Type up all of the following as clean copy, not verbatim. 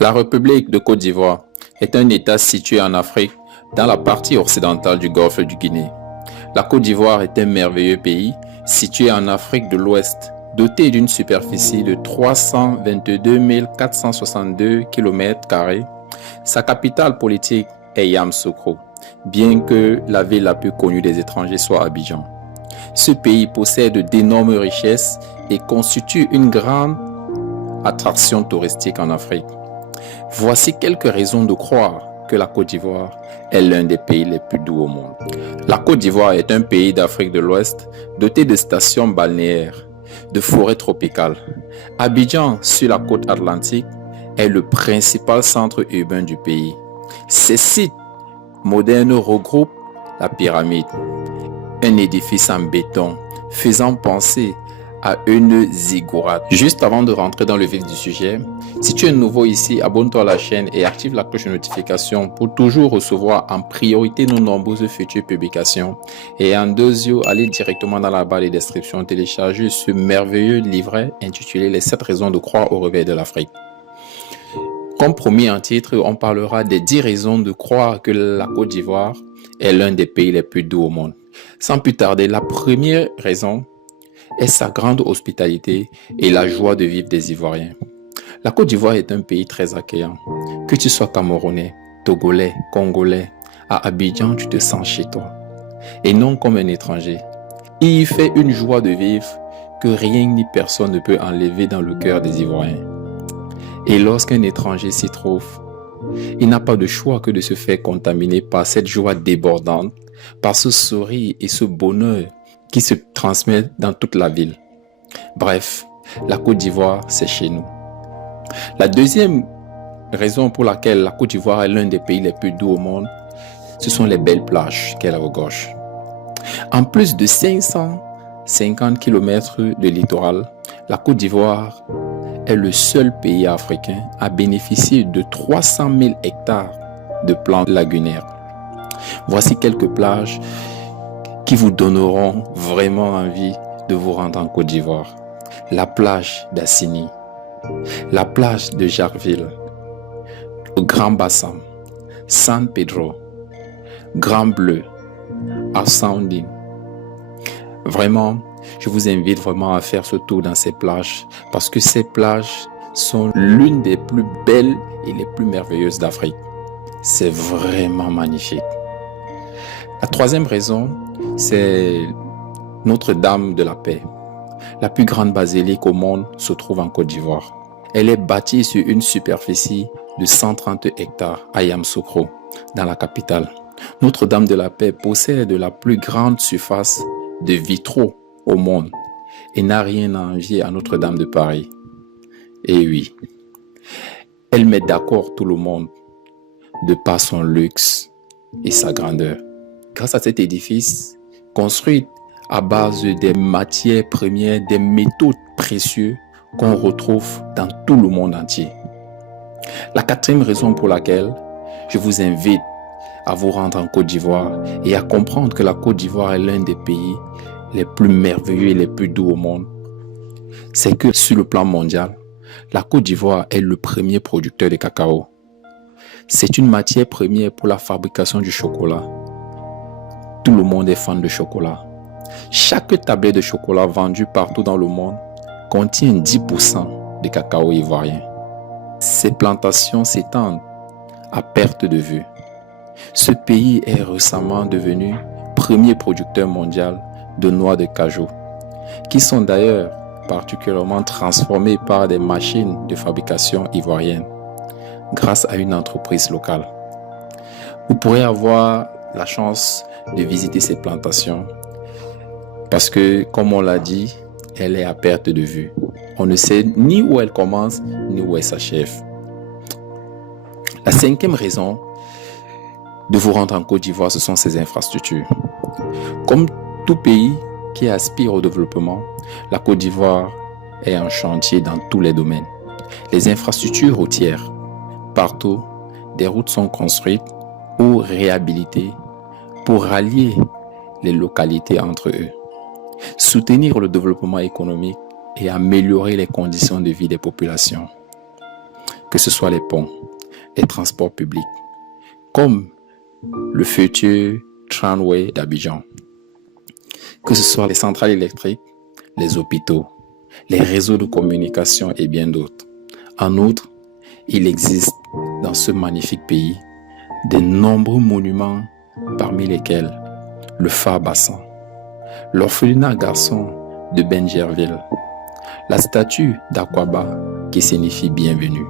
La République de Côte d'Ivoire est un État situé en Afrique, dans la partie occidentale du golfe du Guinée. La Côte d'Ivoire est un merveilleux pays situé en Afrique de l'Ouest, doté d'une superficie de 322 462 km². Sa capitale politique est Yamoussoukro, bien que la ville la plus connue des étrangers soit Abidjan. Ce pays possède d'énormes richesses et constitue une grande attraction touristique en Afrique. Voici quelques raisons de croire que la Côte d'Ivoire est l'un des pays les plus doux au monde. La Côte d'Ivoire est un pays d'Afrique de l'Ouest doté de stations balnéaires, de forêts tropicales. Abidjan, sur la côte atlantique, est le principal centre urbain du pays. Ces sites modernes regroupent la pyramide, un édifice en béton faisant penser à une ziggourate. Juste avant de rentrer dans le vif du sujet, si tu es nouveau ici, abonne-toi à la chaîne et active la cloche de notification pour toujours recevoir en priorité nos nombreuses futures publications. Et en deuxième, allez directement dans la barre de description télécharger ce merveilleux livret intitulé Les 7 raisons de croire au réveil de l'Afrique. Comme promis en titre, on parlera des 10 raisons de croire que la Côte d'Ivoire est l'un des pays les plus doux au monde. Sans plus tarder, la première raison est sa grande hospitalité et la joie de vivre des Ivoiriens. La Côte d'Ivoire est un pays très accueillant. Que tu sois Camerounais, Togolais, Congolais, à Abidjan, tu te sens chez toi. Et non comme un étranger. Il y fait une joie de vivre que rien ni personne ne peut enlever dans le cœur des Ivoiriens. Et lorsqu'un étranger s'y trouve, il n'a pas de choix que de se faire contaminer par cette joie débordante, par ce sourire et ce bonheur qui se transmettent dans toute la ville. Bref, la Côte d'Ivoire, c'est chez nous. La deuxième raison pour laquelle la Côte d'Ivoire est l'un des pays les plus doux au monde, ce sont les belles plages qu'elle regorge. En plus de 550 km de littoral, la Côte d'Ivoire est le seul pays africain à bénéficier de 300 000 hectares de plantes lagunaires. Voici quelques plages qui vous donneront vraiment envie de vous rendre en Côte d'Ivoire. La plage d'Assini, la plage de Jarville, le Grand Bassam, San Pedro, Grand Bleu, Assounding. Vraiment, je vous invite vraiment à faire ce tour dans ces plages parce que ces plages sont l'une des plus belles et les plus merveilleuses d'Afrique. C'est vraiment magnifique. La troisième raison, c'est Notre-Dame de la Paix. La plus grande basilique au monde se trouve en Côte d'Ivoire. Elle est bâtie sur une superficie de 130 hectares à Yamoussoukro, dans la capitale. Notre-Dame de la Paix possède la plus grande surface de vitraux au monde et n'a rien à envier à Notre-Dame de Paris. Et oui, elle met d'accord tout le monde de par son luxe et sa grandeur. Grâce à cet édifice, construit à base des matières premières, des métaux précieux qu'on retrouve dans tout le monde entier. La quatrième raison pour laquelle je vous invite à vous rendre en Côte d'Ivoire et à comprendre que la Côte d'Ivoire est l'un des pays les plus merveilleux et les plus doux au monde, c'est que sur le plan mondial, la Côte d'Ivoire est le premier producteur de cacao. C'est une matière première pour la fabrication du chocolat. Tout le monde est fan de chocolat. Chaque tablette de chocolat vendue partout dans le monde contient 10% de cacao ivoirien. Ces plantations s'étendent à perte de vue. Ce pays est récemment devenu premier producteur mondial de noix de cajou, qui sont d'ailleurs particulièrement transformées par des machines de fabrication ivoiriennes grâce à une entreprise locale. Vous pourrez avoir la chance de visiter ces plantations parce que, comme on l'a dit, elle est à perte de vue. On ne sait ni où elle commence ni où elle s'achève. La cinquième raison de vous rendre en Côte d'Ivoire, ce sont ses infrastructures. Comme tout pays qui aspire au développement, la Côte d'Ivoire est en chantier dans tous les domaines. Les infrastructures routières, partout, des routes sont construites ou réhabilitées pour rallier les localités entre eux, soutenir le développement économique et améliorer les conditions de vie des populations. que ce soit les ponts, les transports publics, comme le futur tramway d'Abidjan, que ce soit les centrales électriques, les hôpitaux, les réseaux de communication et bien d'autres. En outre, il existe dans ce magnifique pays de nombreux monuments, parmi lesquels le phare Bassan, l'orphelinat garçon de Benjerville, la statue d'Akwaba qui signifie bienvenue,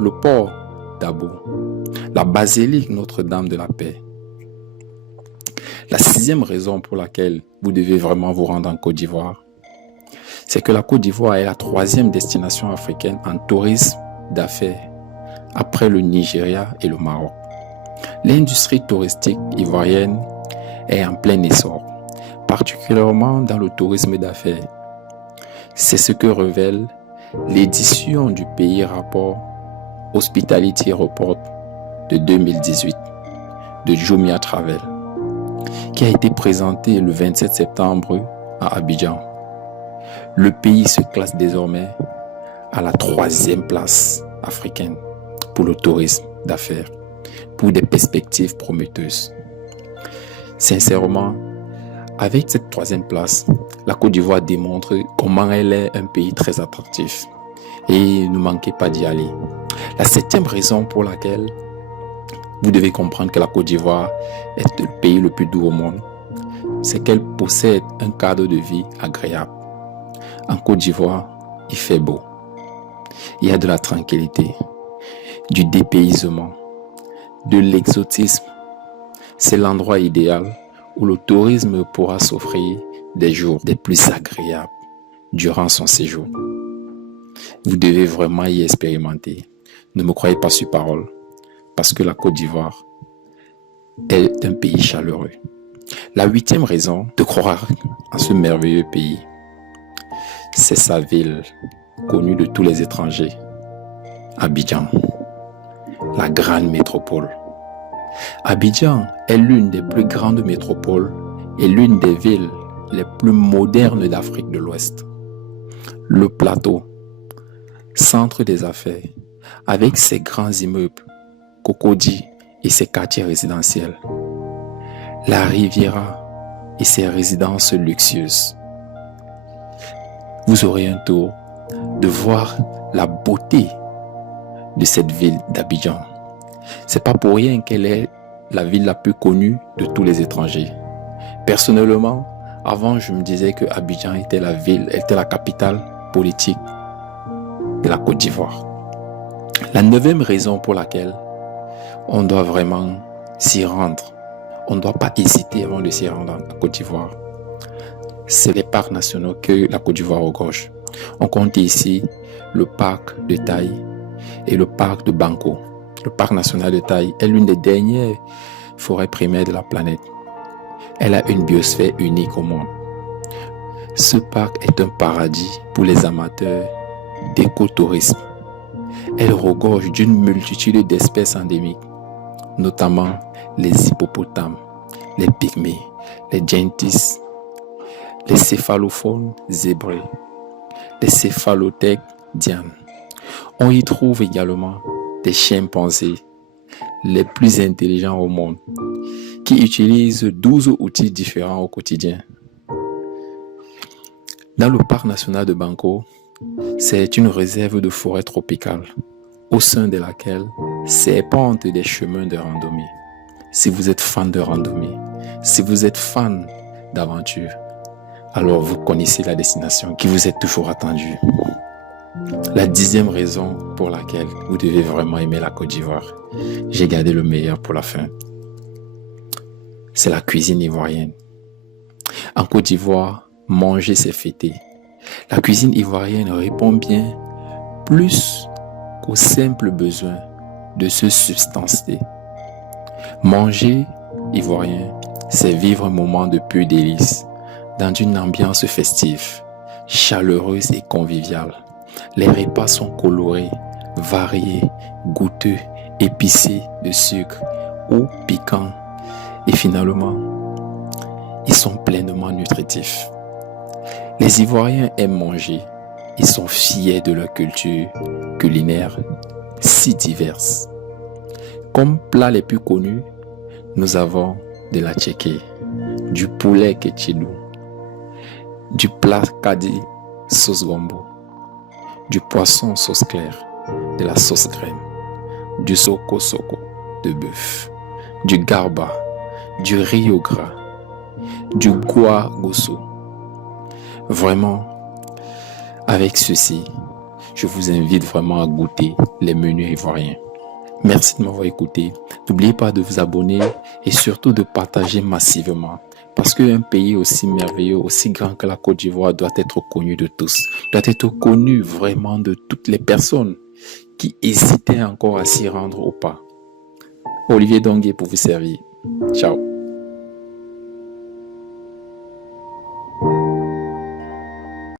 le port d'Abo, la basilique Notre-Dame de la Paix. La sixième raison pour laquelle vous devez vraiment vous rendre en Côte d'Ivoire, c'est que la Côte d'Ivoire est la troisième destination africaine en tourisme d'affaires, après le Nigeria et le Maroc. L'industrie touristique ivoirienne est en plein essor, particulièrement dans le tourisme d'affaires. C'est ce que révèle l'édition du pays rapport Hospitality Report de 2018 de Jumia Travel, qui a été présenté le 27 septembre à Abidjan. Le pays se classe désormais à la 3e place africaine pour le tourisme d'affaires, pour des perspectives prometteuses. Sincèrement, avec cette 3e place, la Côte d'Ivoire démontre comment elle est un pays très attractif et ne manquez pas d'y aller. La 7e raison pour laquelle vous devez comprendre que la Côte d'Ivoire est le pays le plus doux au monde, c'est qu'elle possède un cadre de vie agréable. En Côte d'Ivoire, il fait beau. Il y a de la tranquillité, du dépaysement, de l'exotisme. C'est l'endroit idéal où le tourisme pourra s'offrir des jours des plus agréables durant son séjour. Vous devez vraiment y expérimenter. Ne me croyez pas sur parole, parce que la Côte d'Ivoire est un pays chaleureux. La 8e raison de croire en ce merveilleux pays, c'est sa ville, connue de tous les étrangers, Abidjan, la grande métropole. Abidjan est l'une des plus grandes métropoles et l'une des villes les plus modernes d'Afrique de l'Ouest. Le plateau, centre des affaires, avec ses grands immeubles, Cocody et ses quartiers résidentiels. La Riviera et ses résidences luxueuses. Vous aurez un tour de voir la beauté de cette ville d'Abidjan. C'est pas pour rien qu'elle est la ville la plus connue de tous les étrangers. Personnellement, avant, je me disais que Abidjan était la capitale politique de la Côte d'Ivoire. La 9e raison pour laquelle on doit vraiment s'y rendre, on ne doit pas hésiter avant de s'y rendre en Côte d'Ivoire, c'est les parcs nationaux que la Côte d'Ivoire regorge. On compte ici le parc de Taï et le parc de Banco. Le parc national de Taï est l'une des dernières forêts primaires de la planète. Elle a une biosphère unique au monde. Ce parc est un paradis pour les amateurs d'écotourisme. Elle regorge d'une multitude d'espèces endémiques, notamment les hippopotames, les pygmées, les gentis, les céphalophones zébrés, les céphalothèques dianes. On y trouve également des chimpanzés, les plus intelligents au monde, qui utilisent 12 outils différents au quotidien. Dans le parc national de Banco, c'est une réserve de forêt tropicale, au sein de laquelle serpentent des chemins de randonnée. Si vous êtes fan de randonnée, si vous êtes fan d'aventure, alors vous connaissez la destination qui vous est toujours attendue. La 10e raison pour laquelle vous devez vraiment aimer la Côte d'Ivoire, j'ai gardé le meilleur pour la fin, c'est la cuisine ivoirienne. En Côte d'Ivoire, manger c'est fêter. La cuisine ivoirienne répond bien plus qu'au simple besoin de se substancer. Manger ivoirien, c'est vivre un moment de pur délice dans une ambiance festive, chaleureuse et conviviale. Les repas sont colorés, variés, goûteux, épicés de sucre ou piquants. Et finalement, ils sont pleinement nutritifs. Les Ivoiriens aiment manger. Ils sont fiers de leur culture culinaire si diverses. Comme plats les plus connus, nous avons de la tchéké, du poulet ketchilou, du plat kadi sauce gombo, du poisson sauce claire, de la sauce graine, du soko soko de bœuf, du garba, du riz au gras, du goua gosso. Vraiment, avec ceci, je vous invite vraiment à goûter les menus ivoiriens. Merci de m'avoir écouté. N'oubliez pas de vous abonner et surtout de partager massivement. Parce qu'un pays aussi merveilleux, aussi grand que la Côte d'Ivoire doit être connu de tous. Doit être connu vraiment de toutes les personnes qui hésitaient encore à s'y rendre ou pas. Olivier Dongué pour vous servir. Ciao.